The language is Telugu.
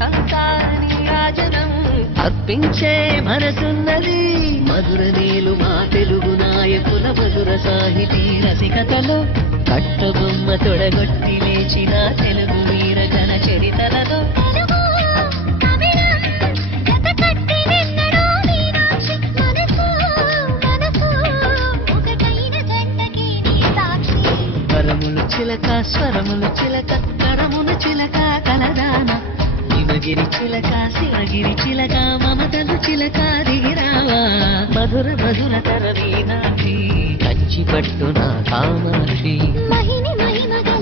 వసంతాని రాజనం అర్పించే మనసున్నది మధుర నేలు మా తెలుగు నాయకుల మధుర సాహితీ రసికతలో కట్టబొమ్మ తొడగొట్టి లేచిన తెలుగు వీర జన చరితలలో స్వరములు చిలక స్వరములు చిలక కరములు చిలక కలదాన హిమగిరి చిలక శివగిరి చిలక మమతలు చిలక దిగిరావా మధుర మధుర తర మీనాక్షి కంచి పట్టున కామాక్షి మహిని మహిమగా